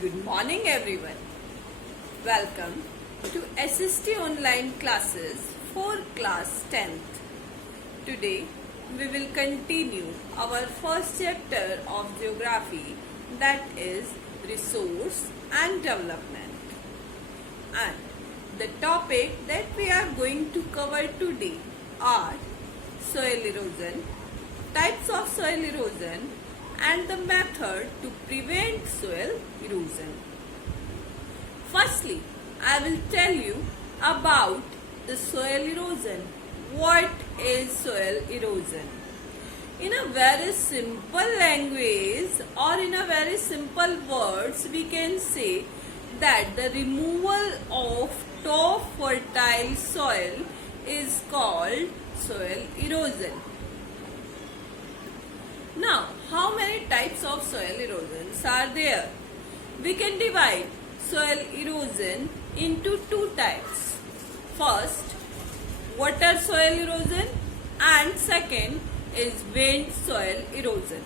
Good morning everyone. Welcome to SST online classes for class 10th. Today we will continue our first chapter of geography, that is resource and development. And the topic that we are going to cover today are soil erosion, types of soil erosion, and the method to prevent soil erosion. Firstly, I will tell you about the soil erosion. What is soil erosion? In a very simple language or in a very simple words, we can say that the removal of top fertile soil is called soil erosion. Now, how many types of soil erosions are there? We can divide soil erosion into two types. First, water soil erosion, and second is wind soil erosion.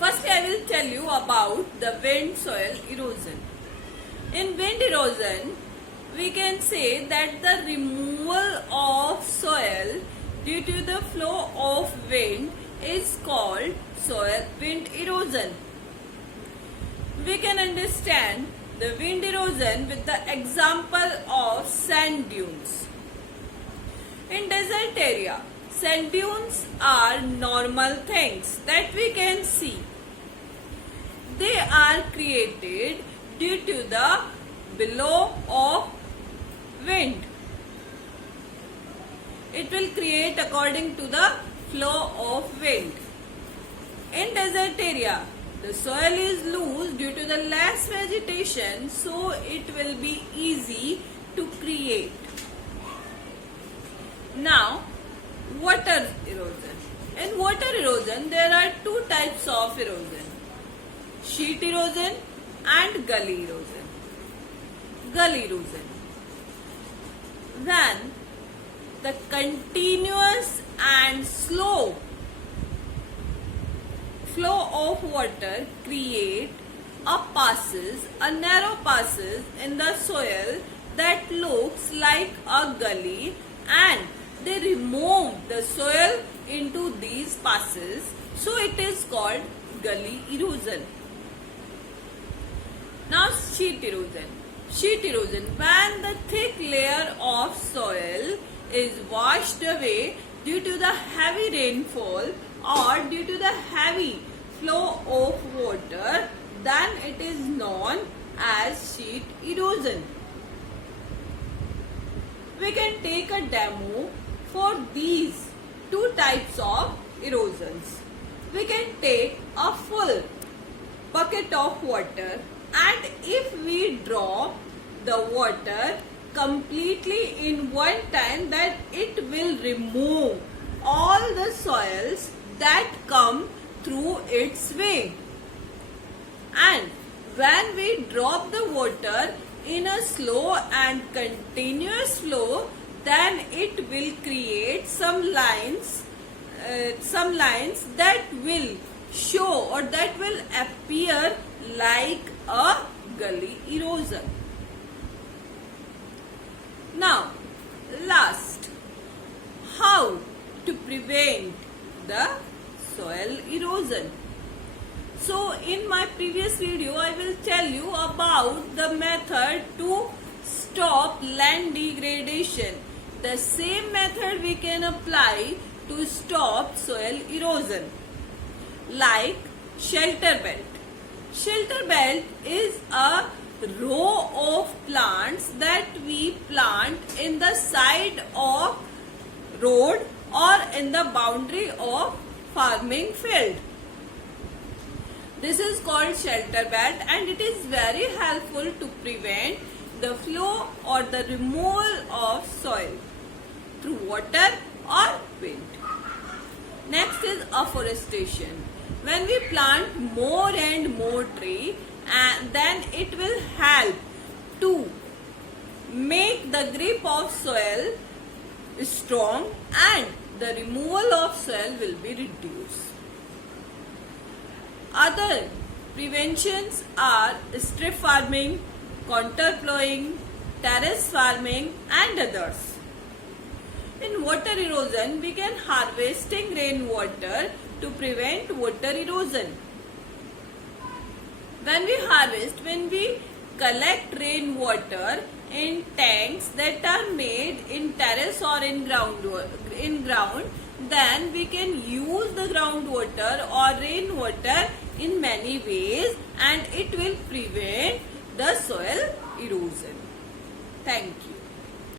First, I will tell you about the wind soil erosion. In wind erosion, we can say that the removal of soil due to the flow of wind is called wind erosion. We can understand the wind erosion with the example of sand dunes. In desert area, sand dunes are normal things that we can see. They are created due to the blow of wind. It will create according to the flow of wind. In desert area, the soil is loose due to the less vegetation, so it will be easy to create. Now, water erosion. In water erosion, there are two types of erosion: sheet erosion and gully erosion. Gully erosion. When the continuous and slow flow of water create a narrow passes in the soil that looks like a gully, and they remove the soil into these passes, so it is called gully erosion. Now, sheet erosion. Sheet erosion, when the thick layer of soil is washed away due to the heavy rainfall or due to the heavy flow of water, then it is known as sheet erosion. We can take a demo for these two types of erosions. We can take a full bucket of water, and if we drop the water completely in one time, that it will remove all the soils that come through its way. And when we drop the water in a slow and continuous flow, then it will create some lines that will show or that will appear like a gully erosion. Now, last, how to prevent the soil erosion. So, in my previous video, I will tell you about the method to stop land degradation. The same method we can apply to stop soil erosion, like shelter belt. Shelter belt is a row of plants that we plant in the side of road or in the boundary of farming field. This is called shelter belt, and it is very helpful to prevent the flow or the removal of soil through water or wind. Next is afforestation. When we plant more and more tree, and then it will help to make the grip of soil strong, and the removal of soil will be reduced. Other preventions are strip farming, contour plowing, terrace farming and others. In water erosion, we can harvesting rainwater to prevent water erosion. When we collect rainwater in tanks that are made in terrace or in ground, then we can use the groundwater or rainwater in many ways and it will prevent the soil erosion. Thank you.